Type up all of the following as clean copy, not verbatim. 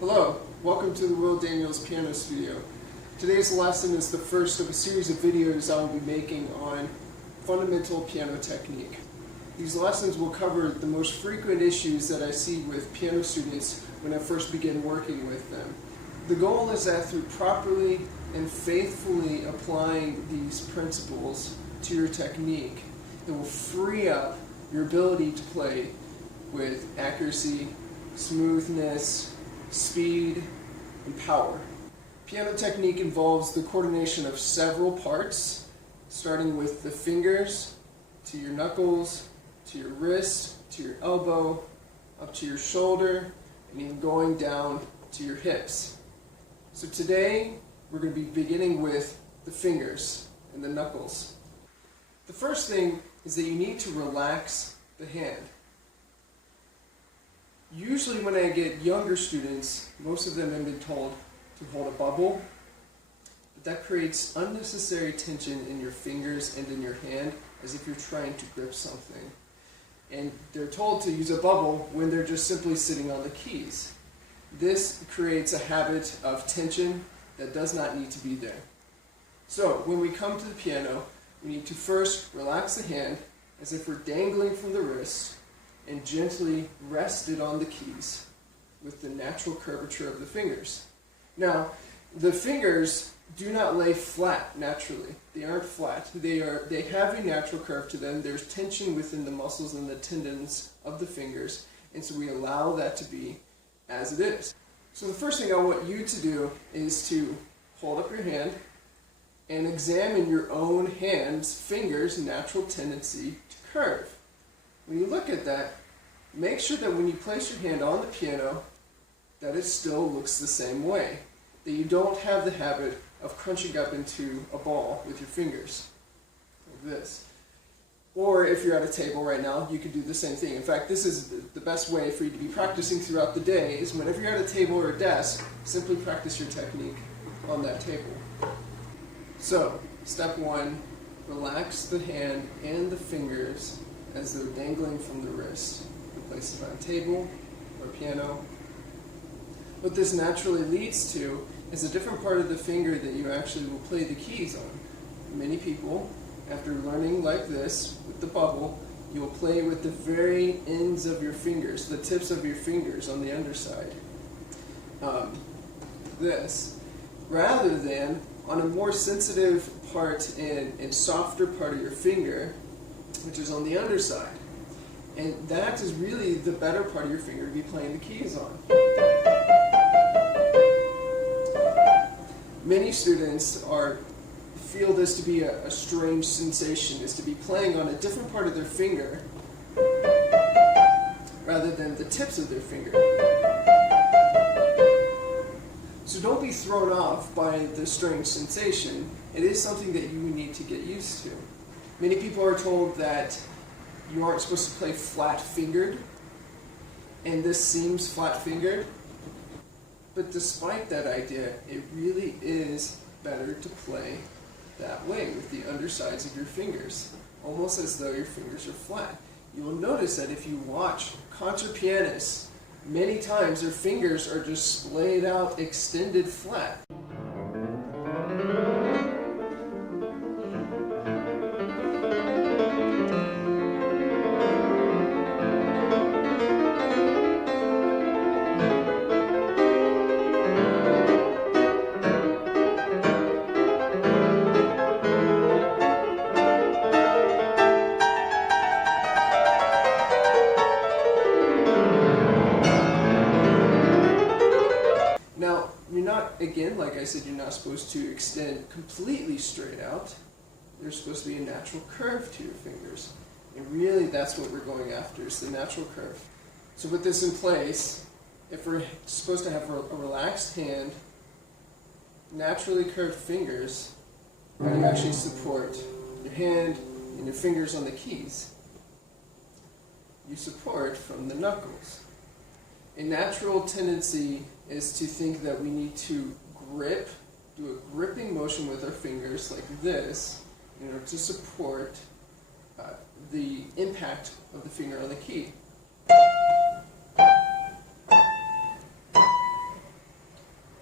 Hello, welcome to the Will Daniels Piano Studio. Today's lesson is the first of a series of videos I will be making on fundamental piano technique. These lessons will cover the most frequent issues that I see with piano students when I first begin working with them. The goal is that through properly and faithfully applying these principles to your technique, it will free up your ability to play with accuracy, smoothness, speed, and power. Piano technique involves the coordination of several parts, starting with the fingers, to your knuckles, to your wrist, to your elbow, up to your shoulder, and even going down to your hips. So today, we're going to be beginning with the fingers and the knuckles. The first thing is that you need to relax the hand. Usually when I get younger students, most of them have been told to hold a bubble, but that creates unnecessary tension in your fingers and in your hand as if you're trying to grip something. And they're told to use a bubble when they're just simply sitting on the keys. This creates a habit of tension that does not need to be there. So when we come to the piano, we need to first relax the hand as if we're dangling from the wrist and gently rest it on the keys with the natural curvature of the fingers. Now, the fingers do not lay flat naturally. They aren't flat. They have a natural curve to them. There's tension within the muscles and the tendons of the fingers, and so we allow that to be as it is. So the first thing I want you to do is to hold up your hand and examine your own hand's fingers' natural tendency to curve. When you look at that, make sure that when you place your hand on the piano, that it still looks the same way. That you don't have the habit of crunching up into a ball with your fingers, like this. Or if you're at a table right now, you can do the same thing. In fact, this is the best way for you to be practicing throughout the day, is whenever you're at a table or a desk, simply practice your technique on that table. So, step one, relax the hand and the fingers as they're dangling from the wrist. Place it on a table or piano. What this naturally leads to is a different part of the finger that you actually will play the keys on. Many people, after learning like this, with the bubble, you will play with the very ends of your fingers, the tips of your fingers on the underside. Rather than on a more sensitive part and softer part of your finger, which is on the underside. And that is really the better part of your finger to be playing the keys on. Many students feel this to be a strange sensation, is to be playing on a different part of their finger rather than the tips of their finger. So don't be thrown off by the strange sensation. It is something that you need to get used to. Many people are told that you aren't supposed to play flat-fingered, and this seems flat-fingered, but despite that idea, it really is better to play that way with the undersides of your fingers, almost as though your fingers are flat. You will notice that if you watch concert pianists, many times their fingers are just splayed out, extended flat. Now, you're not, again, like I said, you're not supposed to extend completely straight out. There's supposed to be a natural curve to your fingers. And really, that's what we're going after, is the natural curve. So with this in place, if we're supposed to have a relaxed hand, naturally curved fingers, you actually support your hand and your fingers on the keys. You support from the knuckles. A natural tendency is to think that we need to grip, do a gripping motion with our fingers like this in order to support the impact of the finger on the key.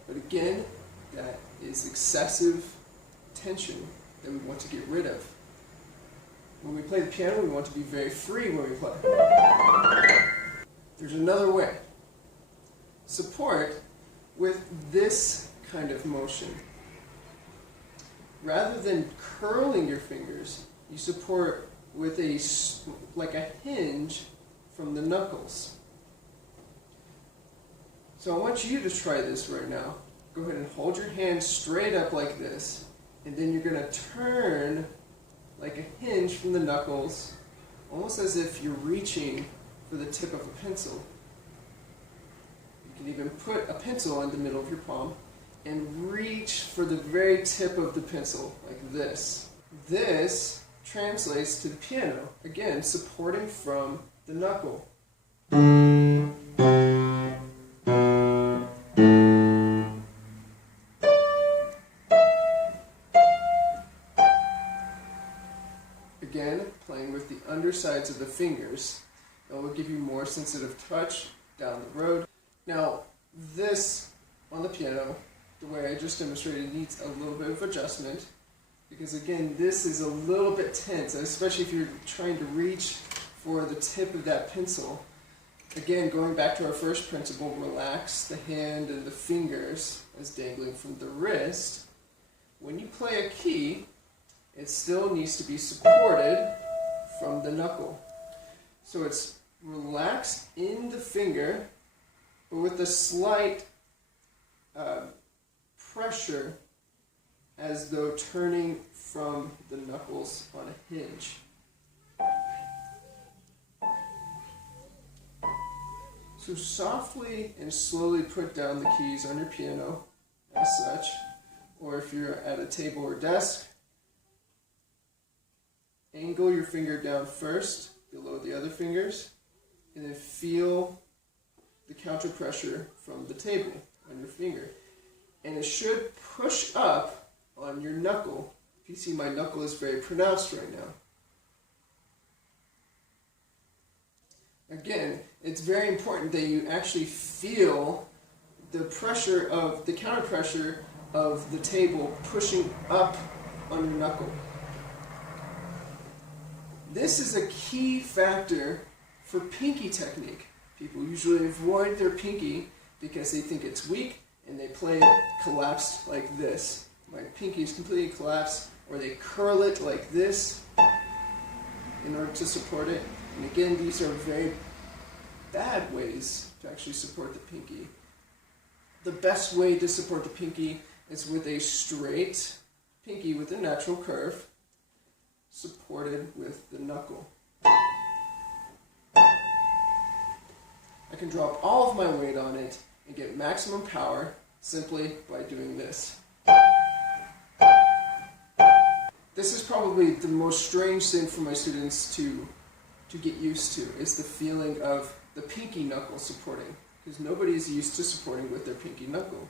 But again, that is excessive tension that we want to get rid of. When we play the piano, we want to be very free when we play. There's another way. Support with this kind of motion. Rather than curling your fingers, you support with like a hinge from the knuckles. So I want you to try this right now. Go ahead and hold your hand straight up like this, and then you're going to turn like a hinge from the knuckles, almost as if you're reaching for the tip of a pencil. You can even put a pencil in the middle of your palm and reach for the very tip of the pencil, like this. This translates to the piano, again, supporting from the knuckle. Again, playing with the undersides of the fingers. That will give you more sensitive touch down the road. Now, this on the piano, the way I just demonstrated, needs a little bit of adjustment, because again, this is a little bit tense, especially if you're trying to reach for the tip of that pencil. Again, going back to our first principle, relax the hand and the fingers as dangling from the wrist. When you play a key, it still needs to be supported from the knuckle. So it's relaxed in the finger, but with a slight pressure as though turning from the knuckles on a hinge. So softly and slowly put down the keys on your piano as such, or if you're at a table or desk, angle your finger down first, below the other fingers, and then feel the counter pressure from the table on your finger. And it should push up on your knuckle. If you see, my knuckle is very pronounced right now. Again, it's very important that you actually feel the pressure of the counter pressure of the table pushing up on your knuckle. This is a key factor for pinky technique. People usually avoid their pinky because they think it's weak and they play it collapsed like this. My pinky is completely collapsed, or they curl it like this in order to support it. And again, these are very bad ways to actually support the pinky. The best way to support the pinky is with a straight pinky with a natural curve, supported with the knuckle. I can drop all of my weight on it and get maximum power simply by doing this. This is probably the most strange thing for my students to get used to, is the feeling of the pinky knuckle supporting, because nobody is used to supporting with their pinky knuckle.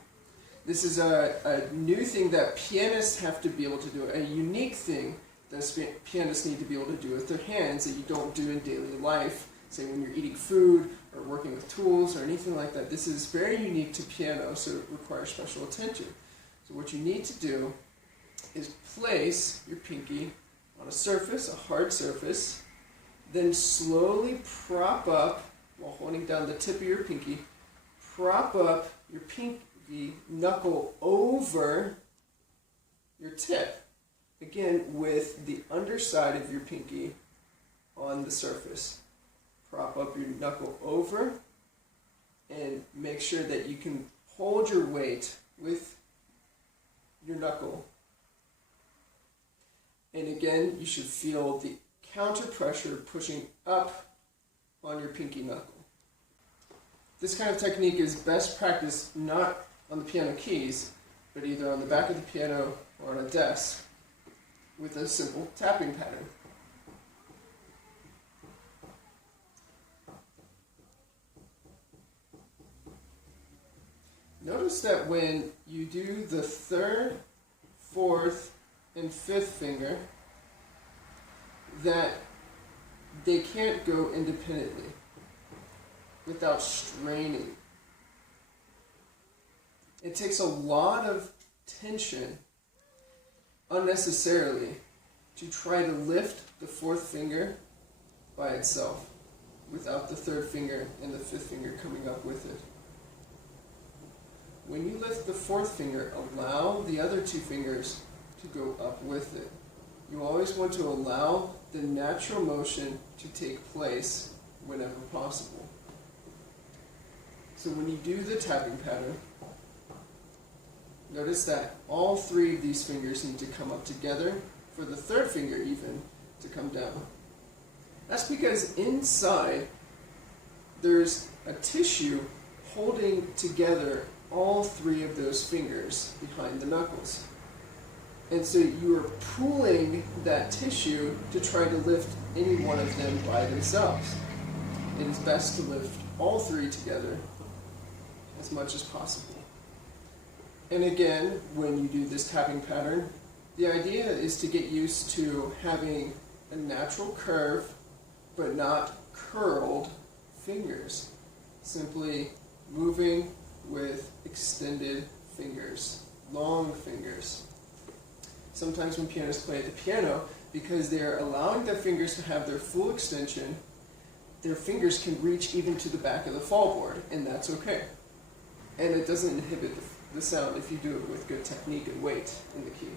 This is a new thing that pianists have to be able to do, a unique thing that pianists need to be able to do with their hands that you don't do in daily life, say when you're eating food or working with tools or anything like that. This is very unique to piano, so it requires special attention. So what you need to do is place your pinky on a surface, a hard surface, then slowly prop up, while holding down the tip of your pinky, prop up your pinky knuckle over your tip. Again, with the underside of your pinky on the surface. Prop up your knuckle over and make sure that you can hold your weight with your knuckle. And again, you should feel the counter pressure pushing up on your pinky knuckle. This kind of technique is best practiced not on the piano keys, but either on the back of the piano or on a desk with a simple tapping pattern. Notice that when you do the third, fourth, and fifth finger, that they can't go independently without straining. It takes a lot of tension unnecessarily to try to lift the fourth finger by itself without the third finger and the fifth finger coming up with it. When you lift the fourth finger, allow the other two fingers to go up with it. You always want to allow the natural motion to take place whenever possible. So when you do the tapping pattern, notice that all three of these fingers need to come up together, for the third finger even to come down. That's because inside there's a tissue holding together all three of those fingers behind the knuckles. And so you are pulling that tissue to try to lift any one of them by themselves. It is best to lift all three together as much as possible. And again, when you do this tapping pattern, the idea is to get used to having a natural curve, but not curled fingers. Simply moving with extended fingers, long fingers. Sometimes when pianists play the piano, because they're allowing their fingers to have their full extension, their fingers can reach even to the back of the fallboard, and that's okay. And it doesn't inhibit the sound if you do it with good technique and weight in the key.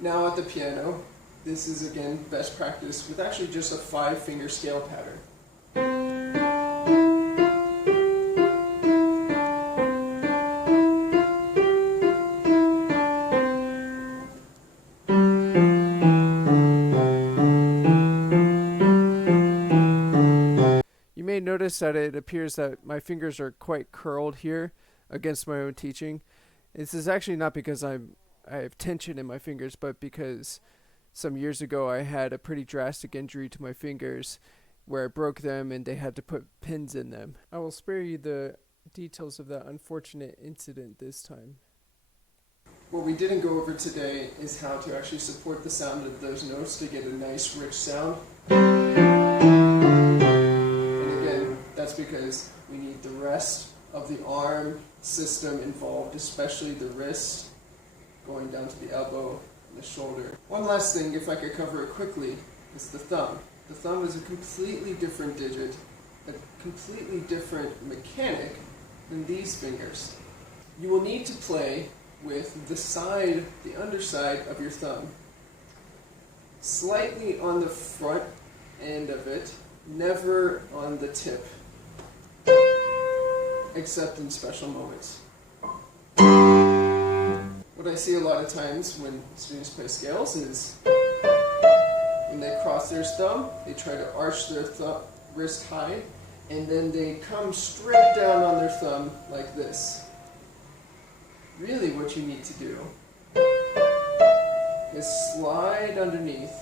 Now at the piano, this is again best practice with actually just a 5-finger scale pattern. You may notice that it appears that my fingers are quite curled here against my own teaching. This is actually not because I have tension in my fingers, but because some years ago I had a pretty drastic injury to my fingers where I broke them and they had to put pins in them. I will spare you the details of that unfortunate incident this time. What we didn't go over today is how to actually support the sound of those notes to get a nice rich sound. And again, that's because we need the rest of the arm system involved, especially the wrist, going down to the elbow and the shoulder. One last thing, if I could cover it quickly, is the thumb. The thumb is a completely different digit, a completely different mechanic than these fingers. You will need to play with the side, the underside of your thumb, slightly on the front end of it, never on the tip, except in special moments. What I see a lot of times when students play scales is when they cross their thumb, they try to arch their wrist high, and then they come straight down on their thumb like this. Really what you need to do is slide underneath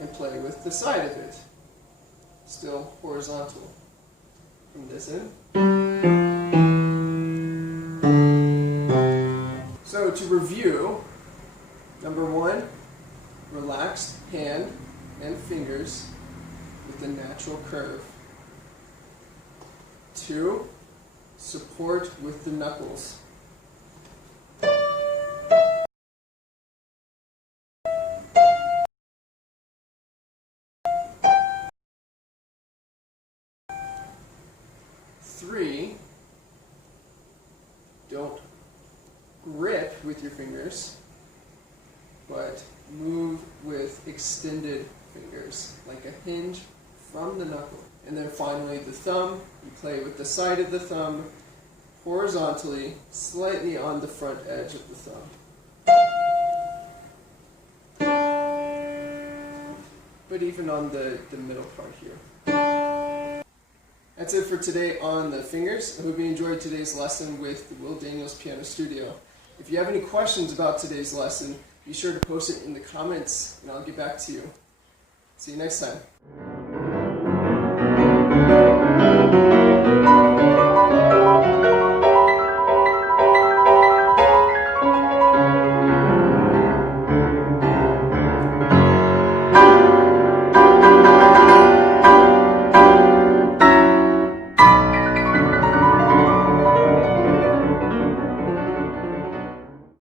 and play with the side of it, still horizontal from this end. So to review, number 1, relaxed hand and fingers with a natural curve. 2, support with the knuckles. 3, don't grip with your fingers, but move with extended fingers, like a hinge from the knuckle. And then finally the thumb, you play with the side of the thumb horizontally, slightly on the front edge of the thumb. But even on the middle part here. That's it for today on the fingers. I hope you enjoyed today's lesson with the Will Daniels Piano Studio. If you have any questions about today's lesson, be sure to post it in the comments and I'll get back to you. See you next time.